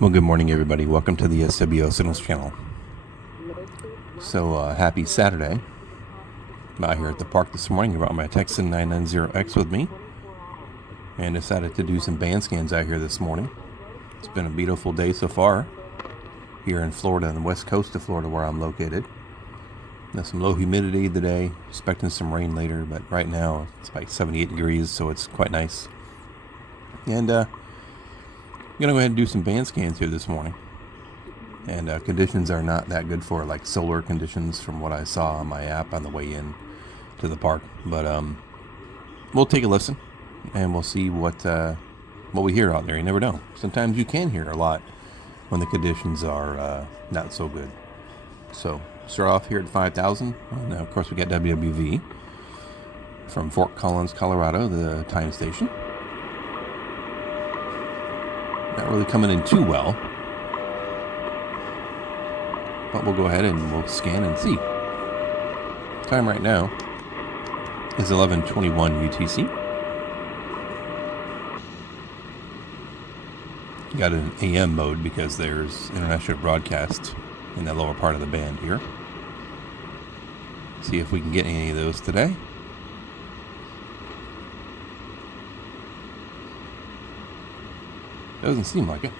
Well, good morning, everybody. Welcome to the SWO Signals channel. So, happy Saturday. I'm out here at the park this morning. I brought my Texan 990X with me and decided to do some band scans out here this morning. It's been a beautiful day so far here in Florida, on the west coast of Florida where I'm located. There's some low humidity today, expecting some rain later, but right now it's like 78 degrees, so it's quite nice. And I'm going to go ahead and do some band scans here this morning. And conditions are not that good for like solar conditions from what I saw on my app on the way in to the park. But we'll take a listen and we'll see what we hear out there. You never know. Sometimes you can hear a lot when the conditions are not so good. So start off here at 5,000. And of course we got WWV from Fort Collins, Colorado, the time station. Not really coming in too well, but we'll go ahead and we'll scan and see. Time right now is 11:21 UTC. Got an AM mode because there's international broadcast in the lower part of the band here. See if we can get any of those today. Doesn't seem like it.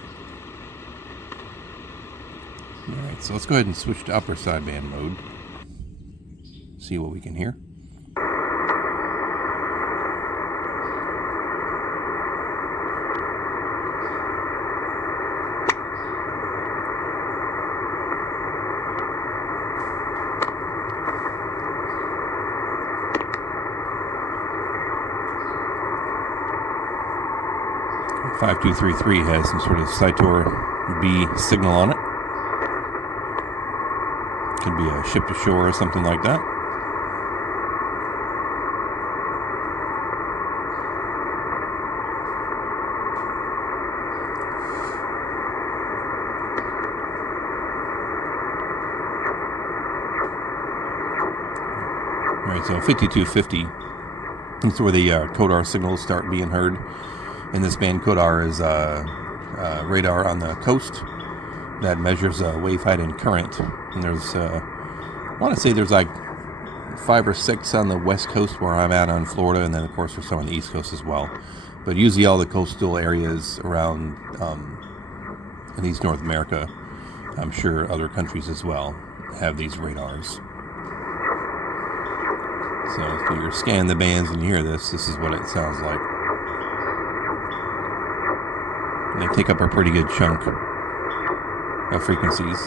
Alright, so let's go ahead and switch to upper sideband mode. See what we can hear. (5233) has some sort of Cytor B signal on it. Could be a ship to shore or something like that. Alright, so 5250 is where the CODAR signals start being heard. In this band, CODAR is radar on the coast that measures wave height and current. And there's, I want to say there's like 5 or 6 on the west coast where I'm at on Florida, and then of course there's some on the east coast as well. But usually all the coastal areas around in East North America, I'm sure other countries as well, have these radars. So if you're scanning the bands and you hear this is what it sounds like. And they take up a pretty good chunk of frequencies.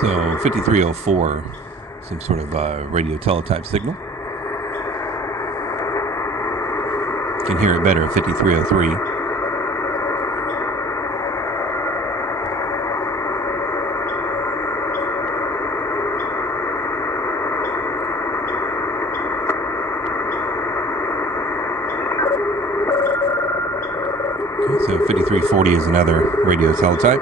So 5304, some sort of radio teletype signal. You can hear it better at 5303. Okay, so 5340 is another radio teletype.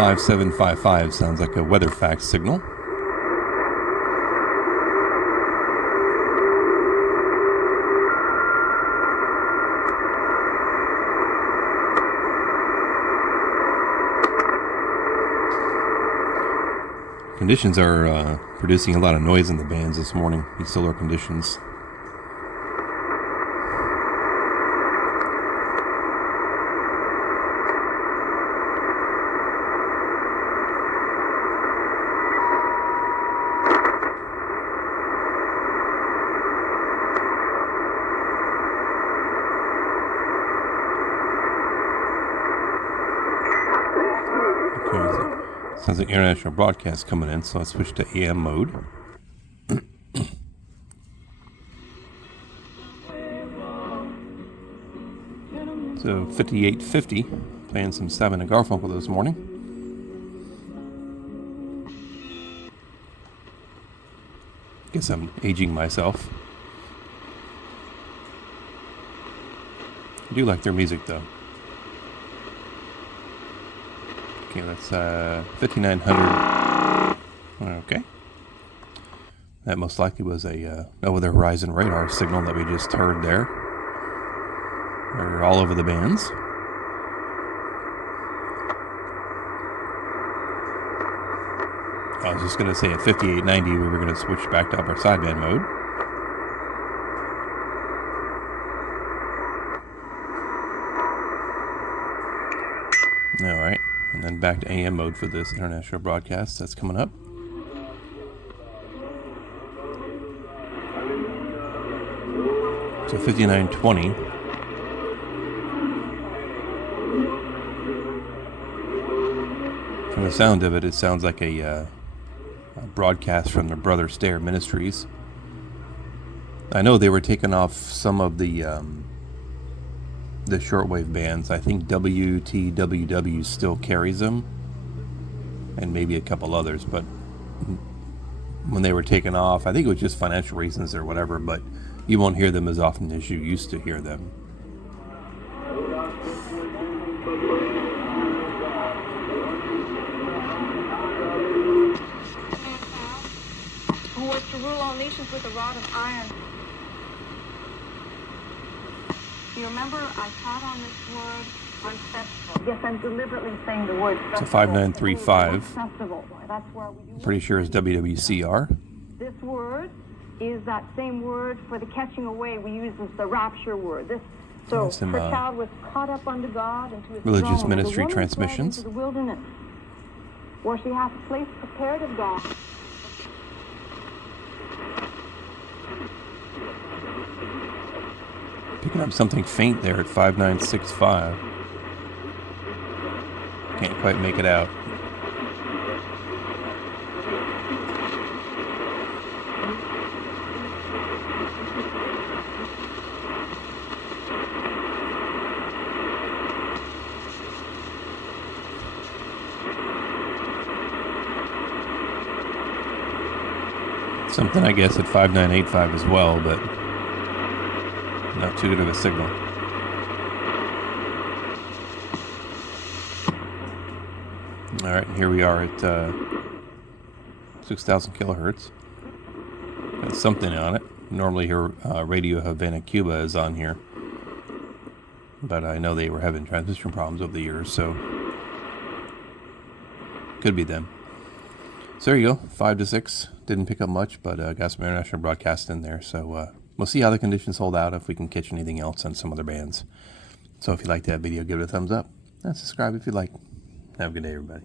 5755 sounds like a WeatherFax signal. Conditions are producing a lot of noise in the bands this morning, these solar conditions. Sounds like international broadcast coming in, so let's switch to AM mode. So 5850, playing some Simon and Garfunkel this morning. Guess I'm aging myself. I do like their music though. Okay, that's 5900. Okay. That most likely was a over the horizon radar signal that we just heard there. They're all over the bands. I was just going to say at 5890 we were going to switch back to upper sideband mode. Alright, and then back to AM mode for this international broadcast that's coming up. So 5920. From the sound of it, it sounds like a broadcast from the Brother Stair Ministries. I know they were taking off some of the shortwave bands. I think WTWW still carries them, and maybe a couple others, but when they were taken off, I think it was just financial reasons or whatever, but you won't hear them as often as you used to hear them. Who was to rule all nations with a rod of iron. You remember I taught on this word on festival. Yes, I'm deliberately saying the word festival. So 5935. Festival. That's where we do. Pretty sure it's WWCR. This word is that same word for the catching away we use as the rapture word. So some, her child was caught up unto God into his religious throne. ministry The woman transmissions. fled into the wilderness, where she hath a place prepared of God. Picking up something faint there at 5965. Can't quite make it out. Something, I guess, at 5985 as well, but not too good of a signal. Alright, here we are at 6,000 kilohertz. Got something on it. Normally here, Radio Havana, Cuba is on here. But I know they were having transmission problems over the years, so could be them. So there you go, 5 to 6. Didn't pick up much, but got some international broadcast in there. So we'll see how the conditions hold out, if we can catch anything else on some other bands. So if you liked that video, give it a thumbs up. And subscribe if you like. Have a good day, everybody.